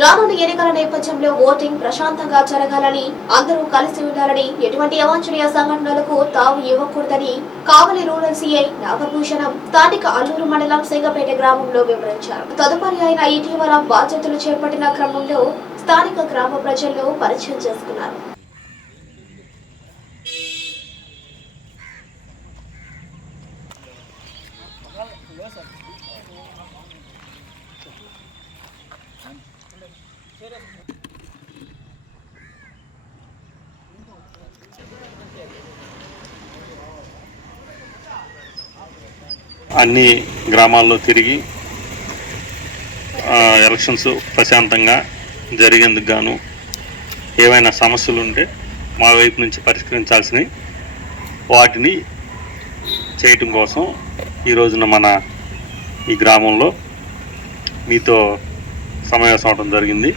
రానున్న ఎన్నికల నేపథ్యంలో ఓటింగ్ ప్రశాంతంగా జరగాలని అందరూ కలిసి ఉండాలని ఎటువంటి అవాంఛనీయ సంఘటనలకు తావు ఇవ్వకూడదని కావలి రూరల్ సీఐ నాగభూషణం స్థానిక అల్లూరు మండలం సింగపేట గ్రామంలో వివరించారు. తదుపరి ఆయన ఇటీవల బాధ్యతలు చేపట్టిన క్రమంలో స్థానిక గ్రామ ప్రజల్లో పరిచయం చేసుకున్నారు. అన్ని గ్రామాల్లో తిరిగి ఎలక్షన్స్ ప్రశాంతంగా జరిగేందుకు గాను ఏవైనా సమస్యలు ఉంటే మా వైపు నుంచి పరిష్కరించాల్సినవి వాటిని చేయటం కోసం ఈ రోజున మన ఈ గ్రామంలో మీతో సమావేశం అవడం జరిగింది.